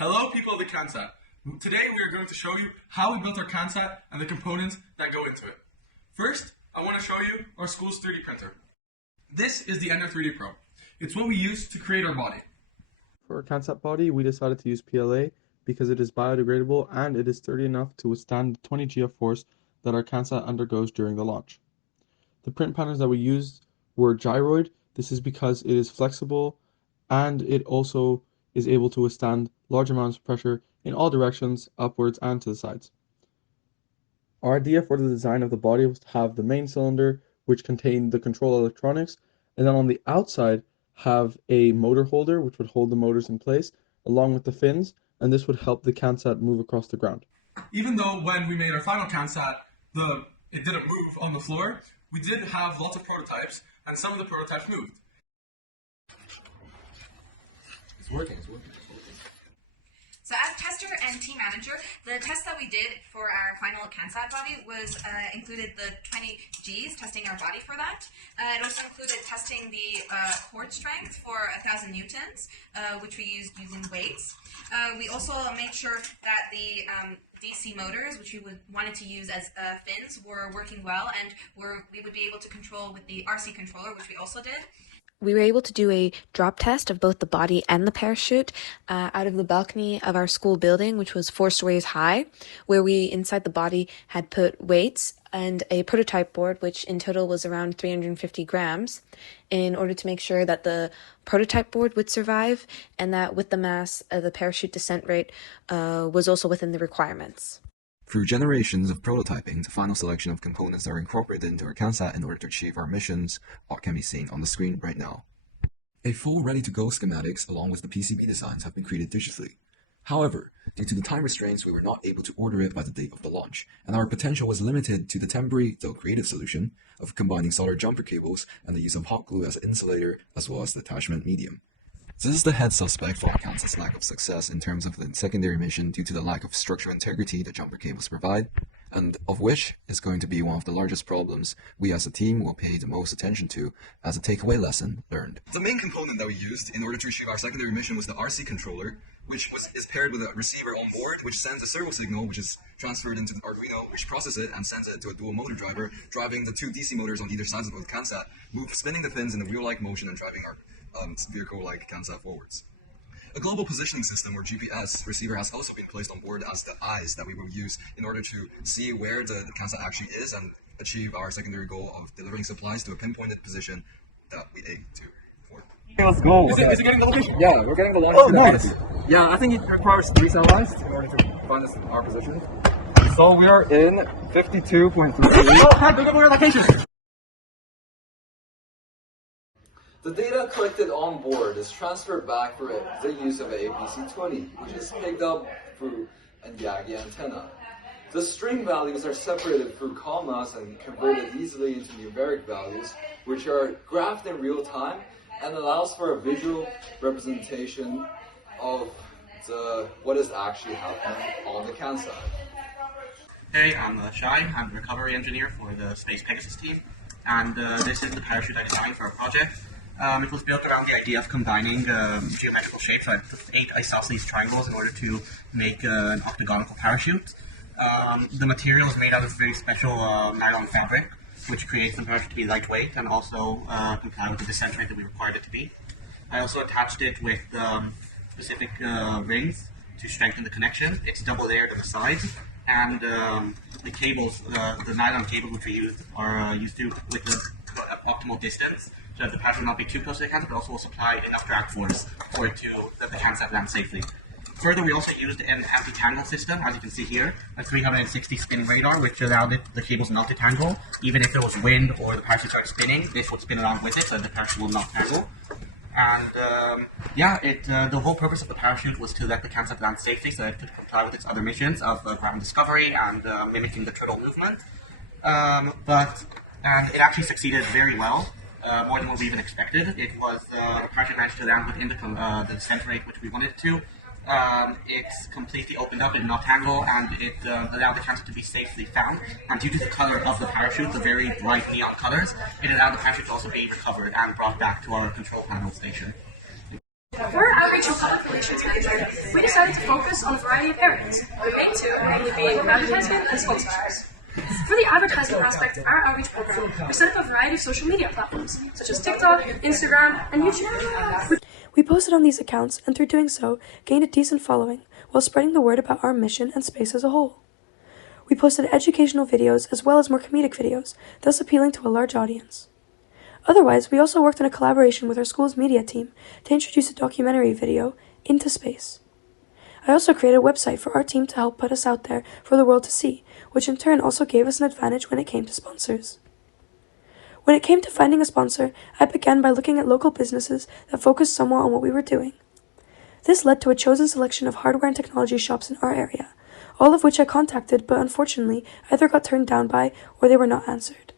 Hello people of the CanSat. Today we are going to show you how we built our CanSat and the components that go into it. First, I want to show you our school's 3D printer. This is the Ender 3D Pro. It's what we use to create our body. For our CanSat body, we decided to use PLA because it is biodegradable and it is sturdy enough to withstand the 20 G of force that our CanSat undergoes during the launch. The print patterns that we used were gyroid. This is because it is flexible and it also is able to withstand large amounts of pressure in all directions, upwards and to the sides. Our idea for the design of the body was to have the main cylinder, which contained the control electronics, and then on the outside have a motor holder which would hold the motors in place along with the fins, and this would help the CanSat move across the ground. Even though when we made our final CanSat, it didn't move on the floor, we did have lots of prototypes, and some of the prototypes moved. It's working. So as tester and team manager, the test that we did for our final CanSat body was included the 20 Gs, testing our body for that. It also included testing the cord strength for 1,000 newtons, which we used using weights. We also made sure that the DC motors, which we wanted to use as fins, were working well, and we would be able to control with the RC controller, which we also did. We were able to do a drop test of both the body and the parachute out of the balcony of our school building, which was 4 stories high, where we, inside the body, had put weights and a prototype board, which in total was around 350 grams, in order to make sure that the prototype board would survive and that with the mass, the parachute descent rate was also within the requirements. Through generations of prototyping, the final selection of components that are incorporated into our CanSat in order to achieve our missions can be seen on the screen right now. A full ready-to-go schematics along with the PCB designs have been created digitally. However, due to the time restraints, we were not able to order it by the date of the launch, and our potential was limited to the temporary, though creative solution of combining solder jumper cables and the use of hot glue as an insulator as well as the attachment medium. This is the head suspect for CanSat's lack of success in terms of the secondary mission due to the lack of structural integrity the jumper cables provide, and of which is going to be one of the largest problems we as a team will pay the most attention to as a takeaway lesson learned. The main component that we used in order to achieve our secondary mission was the RC controller, which is paired with a receiver on board, which sends a servo signal, which is transferred into the Arduino, which processes it and sends it to a dual motor driver, driving the 2 DC motors on either side of the CanSat, spinning the fins in a wheel-like motion and driving our vehicle-like CanSat forwards. A global positioning system, or GPS, receiver has also been placed on board as the eyes that we will use in order to see where the CanSat actually is and achieve our secondary goal of delivering supplies to a pinpointed position that we aim to. Let's go. Is it getting the location? Yeah, we're getting the launch. Oh, nice. Yeah, I think it requires 3 satellites in order to find our position. So we are in 52.3. Oh, hi, look at our location. The data collected on board is transferred back for the use of APC-20, which is picked up through a Yagi antenna. The string values are separated through commas and converted easily into numeric values, which are graphed in real time and allows for a visual representation of what is actually happening on the CanSat. Hey, I'm Shai. I'm the recovery engineer for the SPAICS Pegasus team, and this is the parachute I designed for our project. It was built around the idea of combining geometrical shapes. I put 8 isosceles triangles in order to make an octagonal parachute. The material is made out of very special nylon fabric, which creates the parachute to be lightweight and also comply with the descent rate that we required it to be. I also attached it with specific rings to strengthen the connection. It's double layered on the sides, and the cables, the nylon cables which we use are used to with the optimal distance, so that the parachute will not be too close to the CanSat, but also will supply enough drag force for it to let the CanSat land safely. Further, we also used an anti-tangle system, as you can see here, a 360 spin radar, which allowed the cables not to tangle. Even if there was wind or the parachute started spinning, this would spin along with it, so the parachute will not tangle. And the whole purpose of the parachute was to let the CanSat land safely, so that it could comply with its other missions of ground discovery and mimicking the turtle movement. And it actually succeeded very well, more than what we even expected. It was the parachute managed to land within the descent rate which we wanted it to. It's completely opened up, it did not tangle, and it allowed the CanSat to be safely found. And due to the color of the parachute, the very bright neon colors, it allowed the parachute to also be recovered and brought back to our control panel station. For our outreach and public relations manager, we decided to focus on a variety of areas, the main two mainly being advertisement and sponsorships. For the advertising aspect of our outreach program, we set up a variety of social media platforms, such as TikTok, Instagram, and YouTube. We posted on these accounts, and through doing so, gained a decent following, while spreading the word about our mission and space as a whole. We posted educational videos as well as more comedic videos, thus appealing to a large audience. Otherwise, we also worked on a collaboration with our school's media team to introduce a documentary video, Into Space. I also created a website for our team to help put us out there for the world to see, which in turn also gave us an advantage when it came to sponsors. When it came to finding a sponsor, I began by looking at local businesses that focused somewhat on what we were doing. This led to a chosen selection of hardware and technology shops in our area, all of which I contacted but unfortunately either got turned down by or they were not answered.